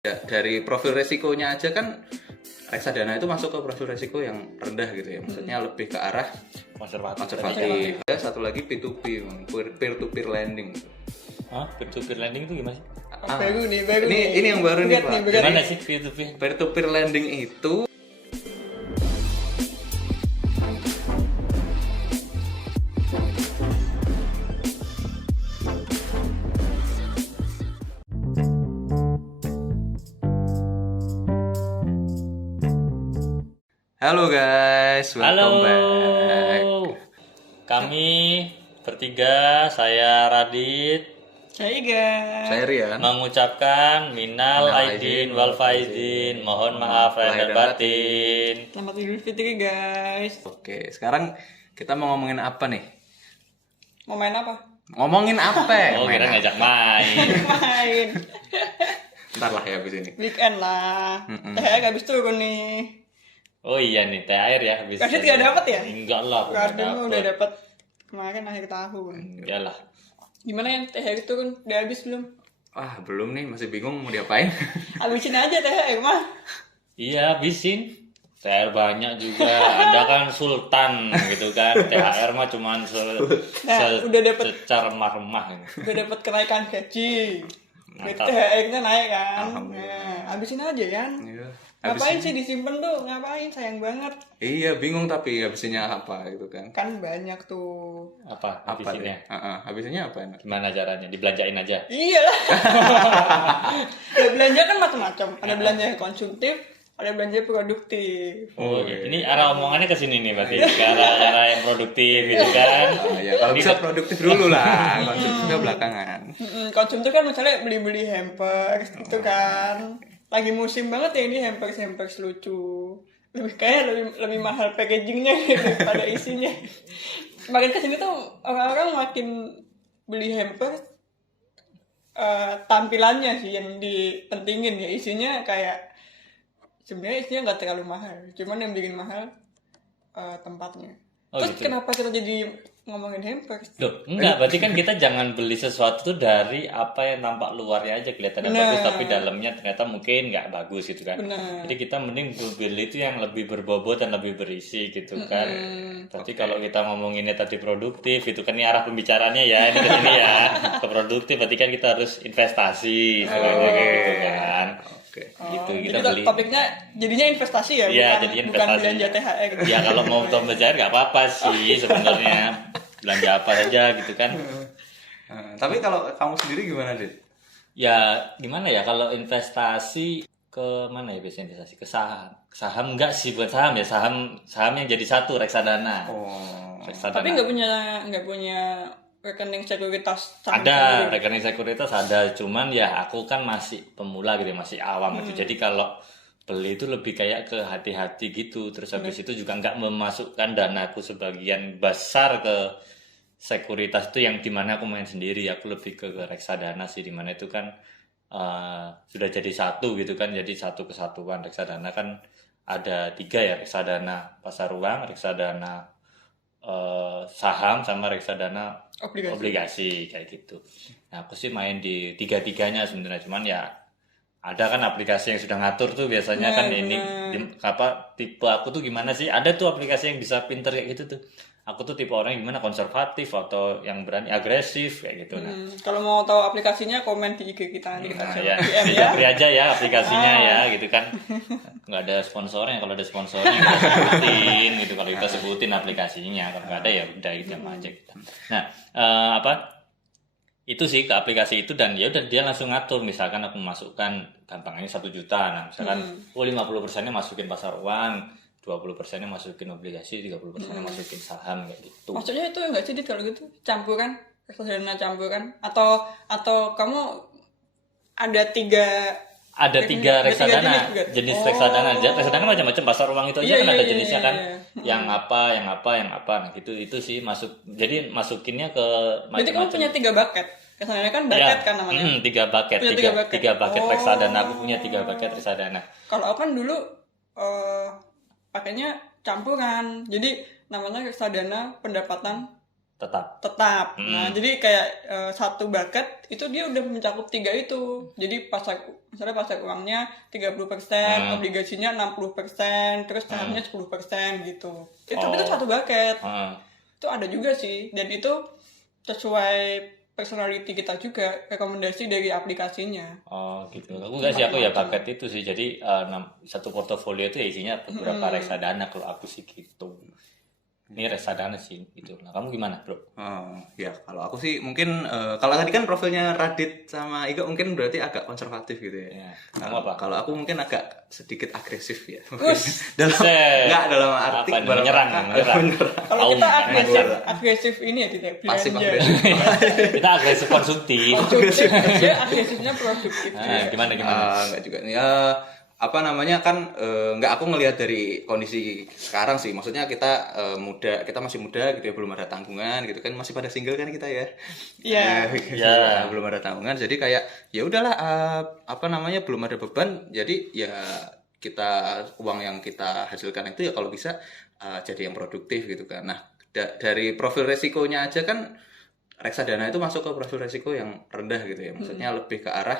Ya, dari profil resikonya aja kan reksadana itu masuk ke profil resiko yang rendah gitu ya. Maksudnya lebih ke arah konservatif. Ya, satu lagi P2P, peer to peer lending. Hah? Peer to peer lending itu gimana sih? Baru nih. Ini yang baru nih, Pak. Gimana sih peer to peer? Peer to peer lending itu halo guys, welcome back. Kami bertiga, saya Radit, Saya Rian. mengucapkan minal aidin wal faizin, mohon maaf lahir dan batin. Selamat Idul Fitri guys. Oke, sekarang kita mau ngomongin apa nih? Mau main apa? Ngomongin apa? Oh, kira ngajak main. Main. Ntar lah ya abis ini. Weekend lah. THR habis turun nih. Oh iya nih, THR ya habis. Radit nggak dapet ya? Enggak lah, aku nggak Radit mah udah dapet. dapat kemarin akhir tahun. Enggak lah. Gimana yang THR turun? Udah habis belum? Wah, belum nih, masih bingung mau diapain. Habisin aja THR mah. Iya, habisin. THR banyak juga. Ada kan Sultan gitu kan. THR mah cuman Udah dapet. secara remah-remah. Udah dapat kenaikan gaji. Mantap. THR-nya naik kan. Alhamdulillah. Nah, habisin aja kan. Iya. Ngapain sih disimpen tuh? Ngapain? Sayang banget. Iya, bingung tapi habisinnya apa gitu kan. Kan banyak tuh. Apa Apa habisinnya? Habisinnya apa enak? Gimana caranya? Dibelanjain aja. Iyalah. Ya, belanja kan macam-macam. Ada belanja yang konsumtif, ada belanja produktif. Oh, ini arah omongannya ke sini nih berarti. Ke arah yang produktif gitu kan. Ya, kalau bisa produktif dulu lah, konsumtifnya belakangan. Konsumtif kan misalnya beli-beli hampers gitu kan. Lagi musim banget ya ini hampers lucu. Lebih mahal packagingnya daripada isinya. Makin kesini tuh orang-orang makin beli hampers tampilannya sih yang dipentingin ya, isinya kayak sebenarnya isinya nggak terlalu mahal, cuman yang bikin mahal tempatnya. Oh, Terus gitu. kenapa kita jadi ngomongin hampers? Loh, enggak, berarti kan kita jangan beli sesuatu tuh dari apa yang tampak luarnya aja kelihatan bagus tapi dalamnya ternyata mungkin nggak bagus gitu kan. Benar. Jadi kita mending beli itu yang lebih berbobot dan lebih berisi gitu kan. Berarti kalau kita ngomonginnya tadi produktif itu kan ini arah pembicaranya ya, ini ke sini ya. Ke produktif berarti kan kita harus investasi sebenarnya kayak gitu kan. Oke. Gitu kita Jadi beli. topiknya jadinya investasi ya, Iya, bukan, jadi bukan investasi. belanja THR. Ya kalau mau belajar nggak apa-apa sih sebenarnya. Belanja apa saja gitu kan. Tapi kalau kamu sendiri gimana, Dit? Ya gimana ya kalau investasi ke mana ya biasanya investasi ke saham. Saham enggak sih, buat saham ya, saham yang jadi satu reksadana. Oh. Reksadana. Tapi nggak punya rekening sekuritas saham Ada sendiri. rekening sekuritas ada, cuman ya aku kan masih pemula gitu, masih awam gitu. Jadi kalau beli itu lebih kayak ke hati-hati gitu. Terus habis itu juga nggak memasukkan danaku sebagian besar ke sekuritas itu yang dimana aku main sendiri. Aku lebih ke reksadana sih, dimana itu kan sudah jadi satu gitu kan, jadi satu kesatuan. Reksadana kan ada 3 ya, reksadana pasar uang, reksadana saham, sama reksadana obligasi kayak gitu. Nah aku sih main di 3-tiganya sebenarnya, cuman ya ada kan aplikasi yang sudah ngatur tuh biasanya kan ini apa tipe aku tuh gimana sih, ada tuh aplikasi yang bisa pinter kayak gitu tuh. Aku tuh tipe orang yang gimana, konservatif atau yang berani agresif kayak gitu. Nah, Kalau mau tahu aplikasinya komen di IG kita nanti kita nah share ya, DM di ya. Japri aja ya aplikasinya ya gitu kan. Nggak ada sponsornya, kalau ada sponsornya kita sebutin gitu, kalau kita sebutin aplikasinya, kalau nggak ada ya udah gitu aja kita. Nah apa itu sih ke aplikasi itu, dan ya udah dia langsung ngatur. Misalkan aku masukkan gampangnya 1 juta, nah misalkan 50%-nya masukin pasar uang, 20%-nya masukin obligasi, 30%-nya masukin saham kayak gitu. Maksudnya itu enggak sih Dit, kalau gitu campuran reksadana campuran atau kamu ada 3 Ada 3 reksadana, jenis juga? jenis reksadana. Reksadana macam-macam, pasar uang itu aja Iya, kan iya, ada iya, jenisnya iya, kan. iya. Yang apa. Nah, gitu itu sih masuk. Jadi masukinnya ke Berarti kamu punya 3 bucket. Reksadana kan bucket kan namanya. 3 bucket, Punya 3 3 bucket. bucket Oh. reksadana. Aku punya 3 bucket reksadana. Kalau aku kan dulu pakainya campuran. Jadi namanya reksadana pendapatan tetap. Nah, jadi kayak satu bucket itu dia udah mencakup 3 itu. Jadi misalnya pasar uangnya 30%, obligasinya 60%, terus sahamnya 10% gitu. Tapi itu satu bucket. Itu ada juga sih, dan itu sesuai personality kita juga, rekomendasi dari aplikasinya. Oh gitu. Aku enggak sih, aku ya paket itu sih. Jadi satu portofolio itu ya isinya beberapa reksadana kalau aku sih gitu. Ini reksadana sih gitu. Nah, kamu gimana, Bro? Ya kalau aku sih mungkin kalau tadi kan profilnya Radit sama Iga mungkin berarti agak konservatif gitu ya. Kamu apa? Kalau aku mungkin agak sedikit agresif ya. dalam arti menyerang. Kalau kita agresif ini ya tidak pasif belanja. agresif. Kita agresif konsumtif. Dia agresifnya produktif. Gimana? Enggak juga nih. Apa namanya kan nggak, aku ngelihat dari kondisi sekarang sih, maksudnya kita masih muda gitu ya, belum ada tanggungan gitu kan, masih pada single kan kita ya. Iya. Belum ada tanggungan, jadi kayak ya udahlah, apa namanya, belum ada beban, jadi ya kita uang yang kita hasilkan itu ya kalau bisa jadi yang produktif gitu kan. Nah, dari profil resikonya aja kan reksadana itu masuk ke profil resiko yang rendah gitu ya, maksudnya lebih ke arah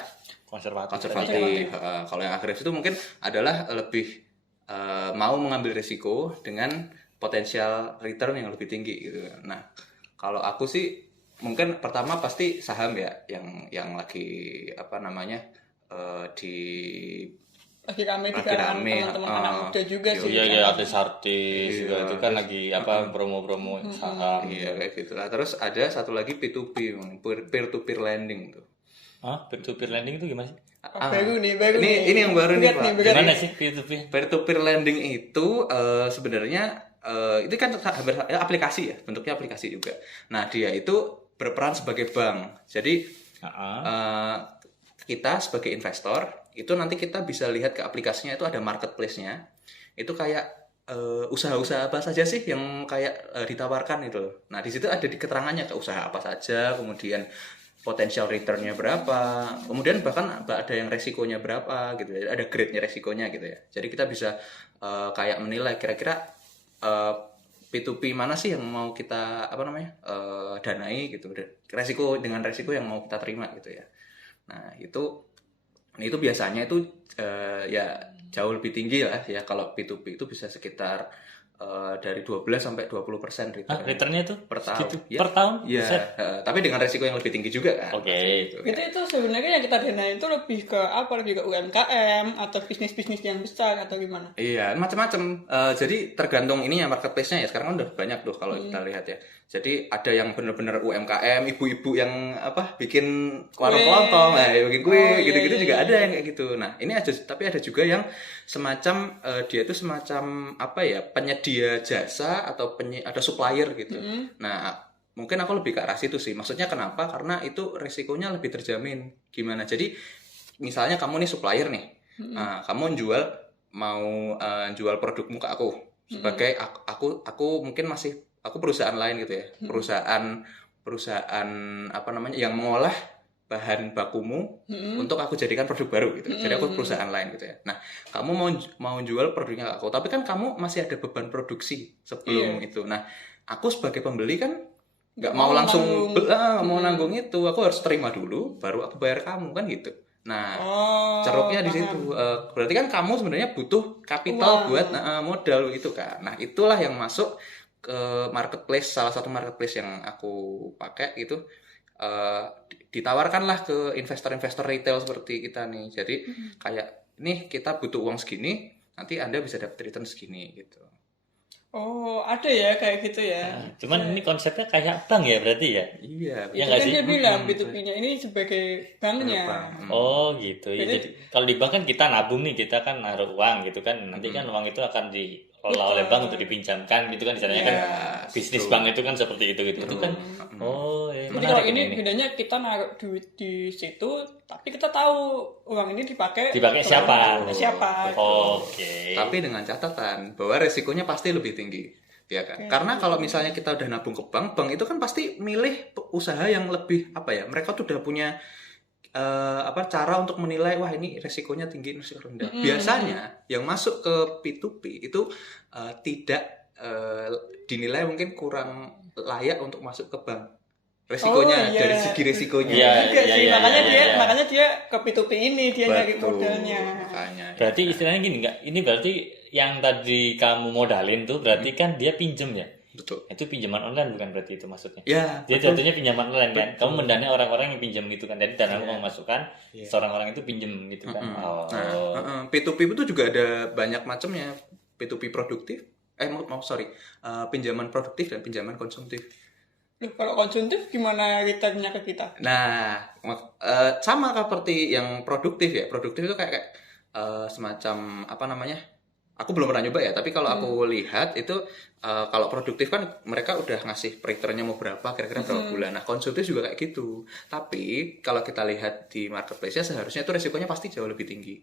konservatif. Kalau yang agresif itu mungkin adalah lebih mau mengambil risiko dengan potensial return yang lebih tinggi gitu. Nah, kalau aku sih mungkin pertama pasti saham ya, yang lagi apa namanya lagi rame teman-teman anak muda juga sih. Iya, artis juga itu kan lagi promo-promo saham. Iya kayak gitulah. Terus ada satu lagi P2P, peer to peer lending tuh. Peer to peer lending itu gimana sih? Baru nih. Ini yang baru nih, Pak. Gimana sih peer to peer? Peer to peer lending itu sebenarnya itu kan aplikasi ya, bentuknya aplikasi juga. Nah, dia itu berperan sebagai bank. Jadi kita sebagai investor itu nanti kita bisa lihat ke aplikasinya, itu ada marketplace-nya. Itu kayak usaha-usaha apa saja sih yang kayak ditawarkan itu. Nah, di situ ada di keterangannya ke usaha apa saja, kemudian potensial return-nya berapa, kemudian bahkan ada yang resikonya berapa gitu ya, ada grade-nya resikonya gitu ya. Jadi kita bisa kayak menilai kira-kira P2P mana sih yang mau kita danai gitu, resiko yang mau kita terima gitu ya. Nah itu biasanya itu ya jauh lebih tinggi lah ya, kalau P2P itu bisa sekitar dari 12 sampai 20% return. Returnnya itu per tahun. Per tahun? Iya. Tapi dengan resiko yang lebih tinggi juga kan. Oke. Itu sebenarnya yang kita danain itu lebih ke apa? Lebih ke UMKM atau bisnis-bisnis yang besar atau gimana? Iya, macam-macam. Jadi tergantung ininya, marketplace-nya ya. Sekarang kan udah banyak tuh kalau kita lihat ya. Jadi ada yang benar-benar UMKM, ibu-ibu yang bikin warung kelontong, bikin kue, gitu-gitu juga ada yang kayak gitu. Nah, ini aja, tapi ada juga yang semacam dia itu semacam penyedia jasa atau ada supplier gitu. Nah, mungkin aku lebih ke arah situ sih. Maksudnya kenapa? Karena itu resikonya lebih terjamin. Gimana? Jadi misalnya kamu nih supplier nih, kamu mau jual produkmu ke aku sebagai aku mungkin aku perusahaan lain gitu ya, perusahaan yang mengolah bahan bakumu untuk aku jadikan produk baru gitu. Jadi aku perusahaan lain gitu ya. Nah, kamu mau jual produknya ke aku, tapi kan kamu masih ada beban produksi sebelum itu. Nah, aku sebagai pembeli kan nggak mau langsung mau nanggung itu, aku harus terima dulu, baru aku bayar kamu kan gitu. Nah, ceruknya di situ. Berarti kan kamu sebenarnya butuh kapital buat modal gitu kan. Nah, itulah yang masuk ke marketplace, salah satu marketplace yang aku pakai itu, ditawarkanlah ke investor-investor retail seperti kita nih. Jadi kayak nih kita butuh uang segini, nanti Anda bisa dapat return segini gitu. Oh, ada ya kayak gitu ya. Cuman ini konsepnya kayak bank ya berarti ya? Iya. Ya kan dia bilang B2B-nya ini sebagai banknya. Oh gitu. Jadi kalau di bank kan kita nabung nih, kita kan naruh uang gitu kan. Nanti kan uang itu akan diolah oleh bank untuk dipinjamkan gitu kan, misalnya kan bisnis bank itu kan seperti itu gitu. Itu kan. Jadi kalau ini bedanya kita naruh duit di situ, tapi kita tahu uang ini dipakai siapa. Oke. Tapi dengan catatan bahwa resikonya pasti lebih tinggi, ya kan? Karena kalau misalnya kita udah nabung ke bank itu kan pasti milih usaha yang lebih mereka tuh udah punya cara untuk menilai, wah ini resikonya tinggi, resiko rendah. Biasanya yang masuk ke P2P itu tidak dinilai mungkin kurang layak untuk masuk ke bank. Resikonya dari segi resikonya. Iya, Juga sih, iya, makanya iya, dia iya. makanya dia ke P2P ini dia nyari Betul, modalnya. makanya. Berarti istilahnya gini nggak? Ini berarti yang tadi kamu modalin tuh berarti kan dia pinjem ya? Betul. Itu pinjaman online bukan berarti itu maksudnya? Ya, Dia betul. jatuhnya pinjaman online kan? Kamu mendanai orang-orang yang pinjam gitu kan? Jadi dana kamu masukkan, Iya. seorang orang itu pinjem gitu kan? Oh. Nah, P2P itu juga ada banyak macamnya. P2P produktif, sorry, pinjaman produktif dan pinjaman konsumtif. Loh, kalau konsumtif gimana returnnya ke kita? Nah, sama seperti yang produktif ya. Produktif itu kayak semacam apa namanya? Aku belum pernah nyoba ya, tapi kalau aku lihat itu kalau produktif kan mereka udah ngasih returnnya mau berapa, kira-kira berapa bulan. Nah, konsumtif juga kayak gitu. Tapi kalau kita lihat di marketplace-nya seharusnya itu resikonya pasti jauh lebih tinggi.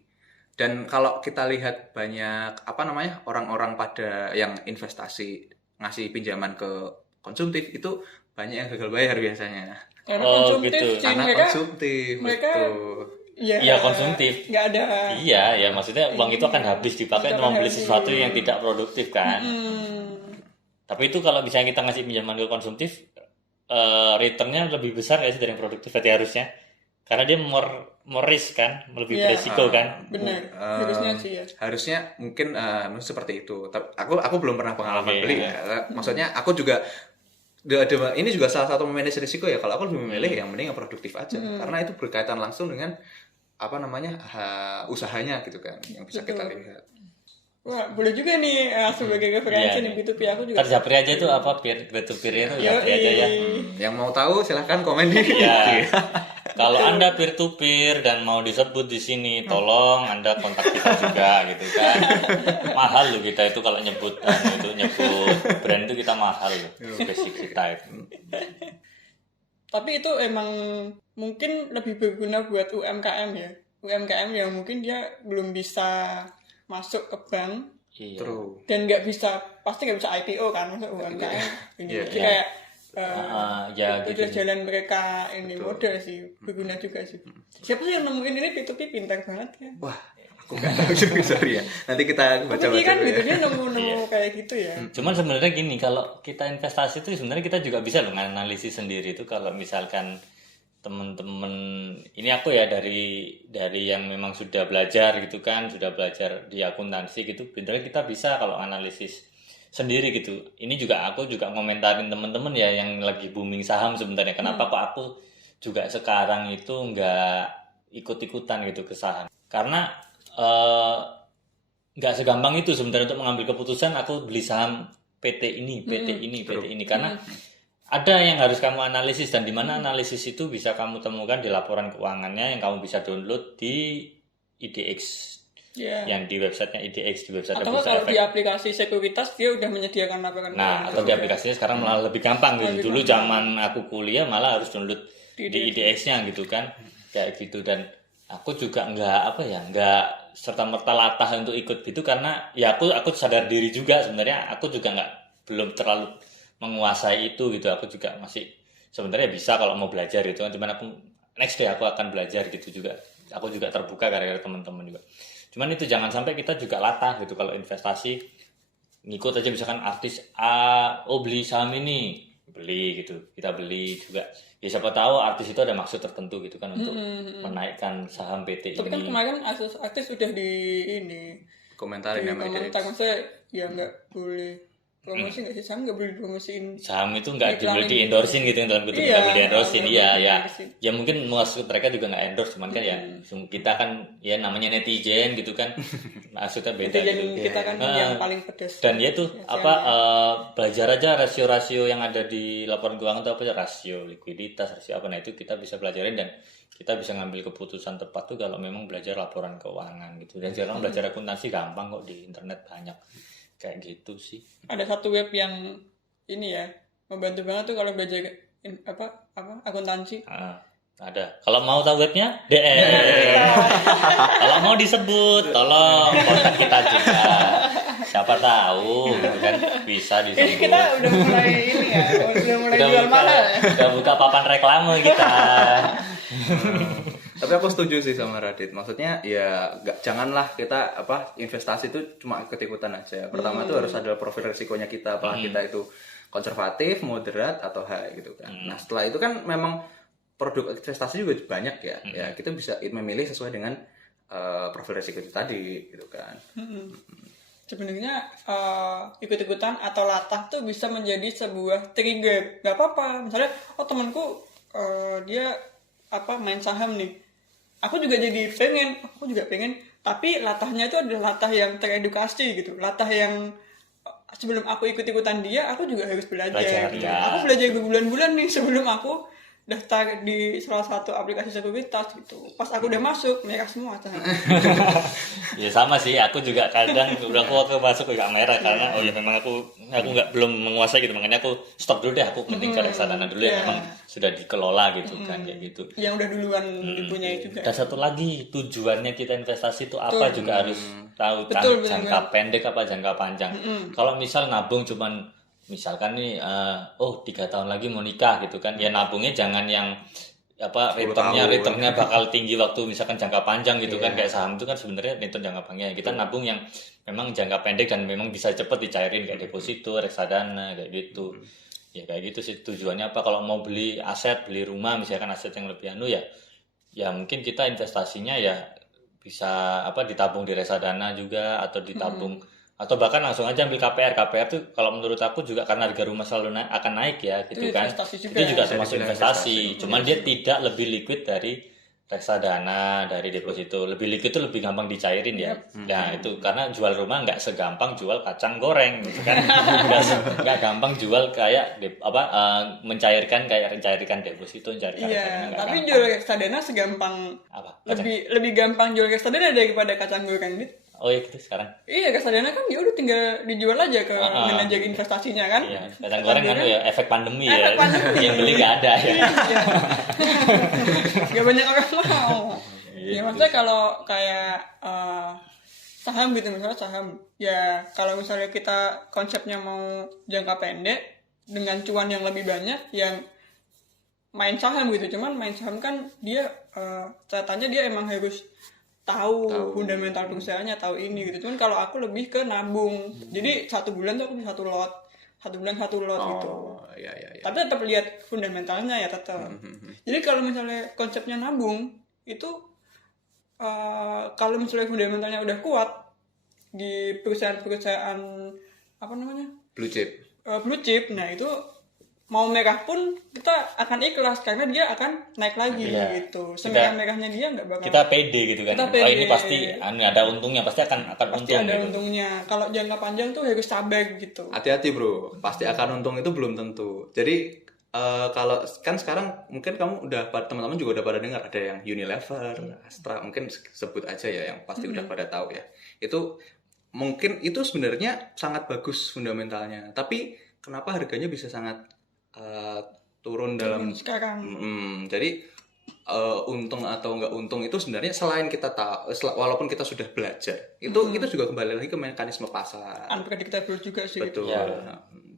Dan kalau kita lihat banyak apa namanya orang-orang pada yang investasi ngasih pinjaman ke konsumtif itu banyak yang gagal bayar biasanya. Karena Oh, konsumtif gitu. sih Karena mereka konsumtif, mereka- betul. Iya, konsumtif. Nggak ada. Iya, ya maksudnya uang itu akan habis dipakai Itu untuk akan membeli habis. sesuatu yang tidak produktif kan? Tapi itu kalau misalnya kita ngasih pinjaman ke konsumtif, returnnya lebih besar nggak sih dari yang produktif? Berarti harusnya, karena dia more risk kan, lebih Iya. beresiko kan? Benar. Harusnya sih ya. Harusnya mungkin seperti itu. Tapi aku belum pernah pengalaman Oke, beli ya. Maksudnya aku juga ini juga salah satu memanage risiko ya. Kalau aku lebih memilih yang mending yang produktif aja, karena itu berkaitan langsung dengan apa namanya usahanya gitu kan, yang bisa kita lihat. Wah, boleh juga nih sebagai referensi Iya, nih P2P aku juga. Terjapri aja itu apa peer-to-peer itu japri aja ya. Yang mau tahu silahkan komen di Ya. Kalau Anda peer-to-peer dan mau disebut di sini, tolong Anda kontak kita juga gitu kan. Mahal loh kita itu kalau nyebut brand itu kita mahal loh. Basic kita itu. Tapi itu emang mungkin lebih berguna buat UMKM ya. UMKM yang mungkin dia belum bisa masuk ke bank Iya. True. dan pasti nggak bisa IPO kan masuk UMKM ini. Iya, Jadi iya. kayak Ya itu gitu. udah jalan mereka ini modal sih, berguna juga sih. Siapa sih yang nemuin ini P2P pintar banget ya. Wah, aku nggak tahu juga, sorry ya. Nanti kita Tapi baca-baca kan dulu gitu ya. dia nemu kayak gitu ya. Cuman sebenarnya gini, kalau kita investasi itu sebenarnya kita juga bisa loh nganalisis sendiri itu kalau misalkan teman-teman ini aku ya dari yang memang sudah belajar gitu kan, sudah belajar di akuntansi gitu, sebenarnya kita bisa kalau analisis sendiri gitu. Ini juga aku juga ngomentarin teman-teman ya yang lagi booming saham sebenarnya. Kenapa kok aku juga sekarang itu nggak ikut-ikutan gitu ke saham? Karena nggak segampang itu sebenarnya untuk mengambil keputusan aku beli saham PT ini karena ada yang harus kamu analisis dan di mana analisis itu bisa kamu temukan di laporan keuangannya yang kamu bisa download di IDX Ya. yang di websitenya IDX, di website Atau Bursa kalau Efek. di aplikasi sekuritas dia udah menyediakan laporan Nah, keuangan atau di juga. aplikasinya sekarang malah lebih gampang gitu. Dulu zaman aku kuliah malah harus download Di di IDX-nya gitu kan. Kayak gitu dan aku juga nggak serta-merta latah untuk ikut gitu karena ya aku sadar diri juga sebenarnya aku juga belum terlalu menguasai itu gitu. Aku juga masih sebenarnya bisa kalau mau belajar gitu kan. Cuman aku next day aku akan belajar gitu juga. Aku juga terbuka gara-gara teman-teman juga. Cuman itu jangan sampai kita juga latah gitu kalau investasi ngikut aja misalkan artis A beli saham ini beli gitu kita beli juga ya siapa tahu artis itu ada maksud tertentu gitu kan untuk menaikkan saham PT Tapi kan ini. kemarin artis udah di ini Komentarin di sama komentar IDX. maksudnya ya nggak boleh promosi nggak sih saham nggak boleh dipromosiin. Saham itu nggak Iklanin boleh di endorsein gitu dalam kutip Iya, nggak boleh di endorsein nggak iya boleh ya di-endorsein. ya mungkin maksud mereka juga nggak endorse cuman kan ya kita kan ya namanya netizen gitu kan maksudnya beda Netizen gitu. kita kan yang paling pedas. Dan dia tuh Ya, apa belajar aja rasio-rasio yang ada di laporan keuangan itu apa ya rasio likuiditas rasio apa nah itu kita bisa pelajarin dan kita bisa ngambil keputusan tepat tuh kalau memang belajar laporan keuangan gitu dan sekarang belajar akuntansi gampang kok di internet banyak kayak gitu sih. Ada satu web yang ini ya membantu banget tuh kalau belajar apa akuntansi. Ada. Kalau mau tahu webnya DM. Kalau mau disebut tolong kontak kita juga. Siapa tahu kan bisa Jadi disebut. kita udah mulai ini ya, udah mulai jual buka, mahal ya. udah buka papan reklame kita. Tapi aku setuju sih sama Radit. Maksudnya ya janganlah kita investasi itu cuma ikut-ikutan aja. Pertama itu harus ada profil risikonya kita, apakah kita itu konservatif, moderat atau high gitu kan. Nah, setelah itu kan memang produk investasi juga banyak ya. Ya, kita bisa memilih sesuai dengan profil risiko itu tadi gitu kan. Sebenarnya ikut-ikutan atau latah tuh bisa menjadi sebuah trigger. Gak apa-apa. Misalnya, temanku dia main saham nih. Aku juga pengen. Tapi latahnya itu adalah latah yang teredukasi gitu. Latah yang sebelum aku ikut-ikutan dia, aku juga harus belajar. Gitu. Ya. Aku belajar berbulan-bulan nih sebelum aku daftar di salah satu aplikasi sekuritas gitu. Pas aku udah masuk, mereka semua saham. Ya sama sih, aku juga kadang udah aku masuk juga merah karena memang aku belum menguasai gitu, makanya aku stop dulu deh, aku mending ke reksadana dulu yang memang sudah dikelola gitu kan kayak gitu. Yang udah duluan dipunyai juga. Dan satu lagi, tujuannya kita investasi itu apa juga harus tahu kan, jangka pendek apa jangka panjang. Kalau misal nabung cuman misalkan nih 3 tahun lagi mau nikah gitu kan, ya nabungnya jangan yang returnnya bakal tinggi waktu misalkan jangka panjang gitu kan, kayak saham itu kan sebenarnya return jangka panjang. Kita nabung yang memang jangka pendek dan memang bisa cepet dicairin kayak deposito, reksadana kayak gitu. Ya kayak gitu sih tujuannya apa. Kalau mau beli aset, beli rumah misalkan aset yang lebih ya mungkin kita investasinya ya bisa ditabung di reksadana juga atau ditabung atau bahkan langsung aja ambil KPR. KPR tuh kalau menurut aku juga karena harga rumah selalu akan naik ya gitu kan. Itu juga termasuk investasi. Cuman dia tidak lebih liquid dari reksadana, dari deposito. Lebih liquid itu lebih gampang dicairin ya. Nah itu karena jual rumah nggak segampang jual kacang goreng gitu kan. Nggak gampang jual kayak mencairkan deposito, mencairkan reksadana. Tapi jual reksadana segampang lebih gampang jual reksadana daripada kacang goreng gitu. Oh iya gitu sekarang. Iya, reksadana kan ya udah tinggal dijual aja ke manajer investasinya kan. Iya, kacang goreng kan ya efek pandemi ya. Yang beli nggak ada ya. Iya. Gak banyak orang mau. Ya maksudnya kalau kayak saham gitu, misalnya saham. Ya kalau misalnya kita konsepnya mau jangka pendek dengan cuan yang lebih banyak, yang main saham gitu. Cuman main saham kan dia catatannya dia emang harus tahu fundamental perusahaannya, tahu ini gitu. Cuman kalau aku lebih ke nabung. Jadi 1 bulan tuh aku bisa 1 lot. 1 bulan 1 lot gitu. Iya. Tapi tetap lihat fundamentalnya ya tetap. Jadi kalau misalnya konsepnya nabung itu kalau misalnya fundamentalnya udah kuat di perusahaan-perusahaan blue chip. Nah itu mau merah pun kita akan ikhlas karena dia akan naik lagi gitu. Semerah-merahnya dia nggak bakal. Kita pede gitu kan. Ini pasti ada untungnya, pasti akan pasti untung. Ada gitu. untungnya. Kalau jangka panjang tuh harus sabar gitu. Hati-hati bro, pasti akan untung itu belum tentu. Jadi kalau kan sekarang mungkin kamu teman-teman juga udah pada dengar ada yang Unilever, Astra, mungkin sebut aja ya yang pasti udah pada tahu ya. Itu mungkin itu sebenarnya sangat bagus fundamentalnya, tapi kenapa harganya bisa sangat turun dalam sekarang. Jadi untung atau nggak untung itu sebenarnya selain kita tahu, walaupun kita sudah belajar, itu juga kembali lagi ke mekanisme pasar. Unpredictable juga sih. Betul. Ya.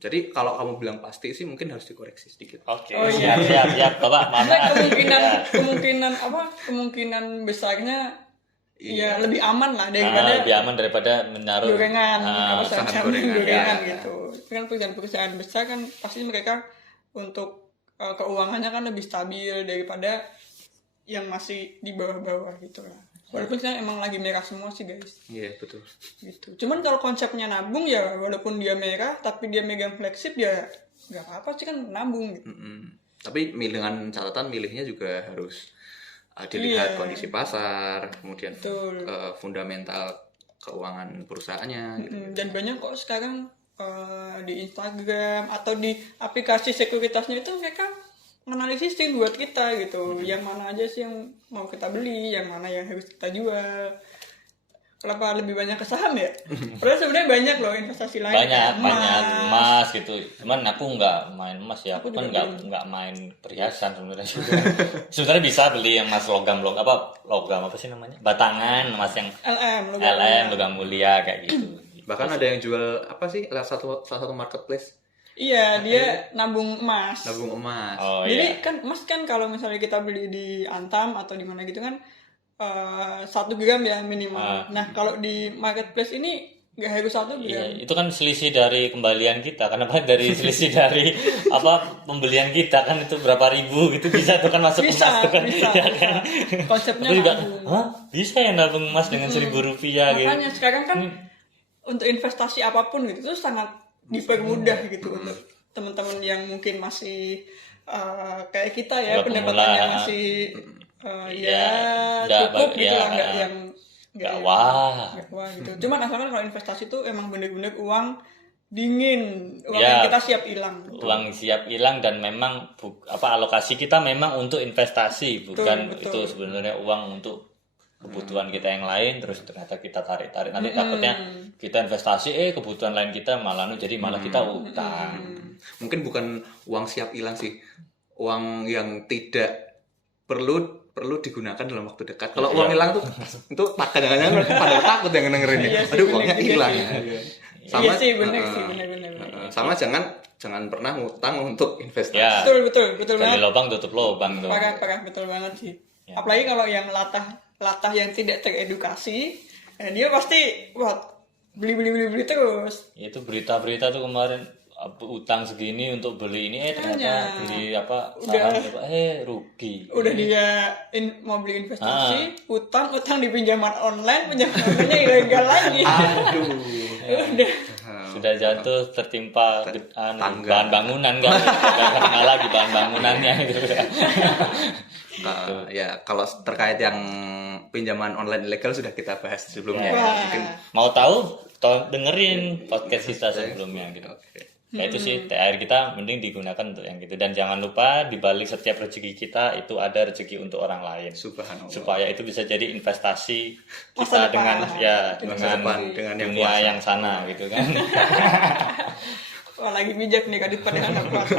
Jadi kalau kamu bilang pasti sih mungkin harus dikoreksi sedikit. Oke. Siap Bapak. Kemungkinan besarnya ya lebih aman lah daripada menaruh gorengan, saham gorengan gitu. Kan perusahaan besar kan pasti mereka untuk keuangannya kan lebih stabil daripada yang masih di bawah-bawah gitu lah. Walaupun sekarang emang lagi merah semua sih guys. Iya betul. Gitu. Cuman kalau konsepnya nabung ya walaupun dia merah tapi dia megang flagship ya nggak apa-apa sih kan nabung gitu. Tapi dengan catatan milihnya juga harus dilihat kondisi pasar, kemudian fundamental keuangan perusahaannya. Gitu. Dan banyak kok sekarang di Instagram atau di aplikasi sekuritasnya itu mereka menganalisis buat kita gitu, yang mana aja sih yang mau kita beli, yang mana yang harus kita jual. Kenapa lebih banyak ke saham ya? Padahal sebenarnya banyak loh investasi lain. Banyak emas gitu. Cuman aku nggak main emas ya. Aku kan nggak main perhiasan sebenarnya. Sebenarnya bisa beli yang emas logam apa sih namanya? Batangan emas yang LM logam mulia kayak gitu. Bahkan ada yang jual apa sih? Salah satu marketplace Iya, dia nabung emas. Nabung emas. Oh Jadi iya. kan emas kan kalau misalnya kita beli di Antam atau di mana gitu kan 1 gram ya minimal. Nah kalau di marketplace ini nggak harus 1 Iya, gram. itu kan selisih dari kembalian kita. Kenapa dari selisih dari apa pembelian kita kan itu berapa ribu gitu bisa tuh kan masuk Bisa, emas tuh kan. bisa, Ya bisa. kan? Konsepnya Aku juga, nabung. hah? Bisa ya nabung emas dengan 1.000 rupiah gitu. Makanya sekarang kan untuk investasi apapun gitu itu sangat dipermudah gitu untuk teman-teman yang mungkin masih kayak kita ya Kalau pendapatannya pemula, masih ya, ya nggak cukup gitu ya, lah nggak yang nggak yang- wah. nggak wah gitu. Cuman asalkan kalau investasi itu emang bener-bener uang dingin, uang Ya. yang kita siap hilang. Uang siap hilang dan memang alokasi kita memang untuk investasi, bukan betul. itu sebenarnya uang untuk kebutuhan kita yang lain terus ternyata kita tarik-tarik nanti takutnya kita investasi kebutuhan lain kita malah jadi malah kita utang. Mungkin bukan uang siap hilang sih, uang yang tidak perlu digunakan dalam waktu dekat. Kalau uang hilang tuh itu kadang-kadang pada takut yang dengerin Iya ya. sih, Aduh, bener uangnya juga hilang. sih. Sama Iya sih bener sih bener. sama jangan pernah ngutang untuk investasi. Ya, Betul gali banget. lubang tutup lubang tuh. Parah betul banget sih. Ya. Apalagi kalau yang latah yang tidak teredukasi, dia pasti beli terus. Itu berita-berita tuh kemarin utang segini untuk beli ini ternyata Makanya. beli saham rugi. Udah dia mau beli investasi, utang di pinjaman online ilegal lagi. Aduh. Udah. Sudah jatuh tertimpa Tangga. bahan bangunan kan. Kena lagi bahan bangunannya gitu. Ya kalau terkait yang pinjaman online ilegal sudah kita bahas sebelumnya. Wah. Mungkin Mau tahu dengerin podcast kita sebelumnya gitu. oke. Ya itu sih THR kita mending digunakan untuk yang gitu dan jangan lupa di balik setiap rezeki kita itu ada rezeki untuk orang lain Subhanallah. supaya itu bisa jadi investasi Masa kita depan. Masa depan dengan yang dunia kuasa. yang sana gitu kan. Wah lagi bijak nih Kadit pada anak kelas.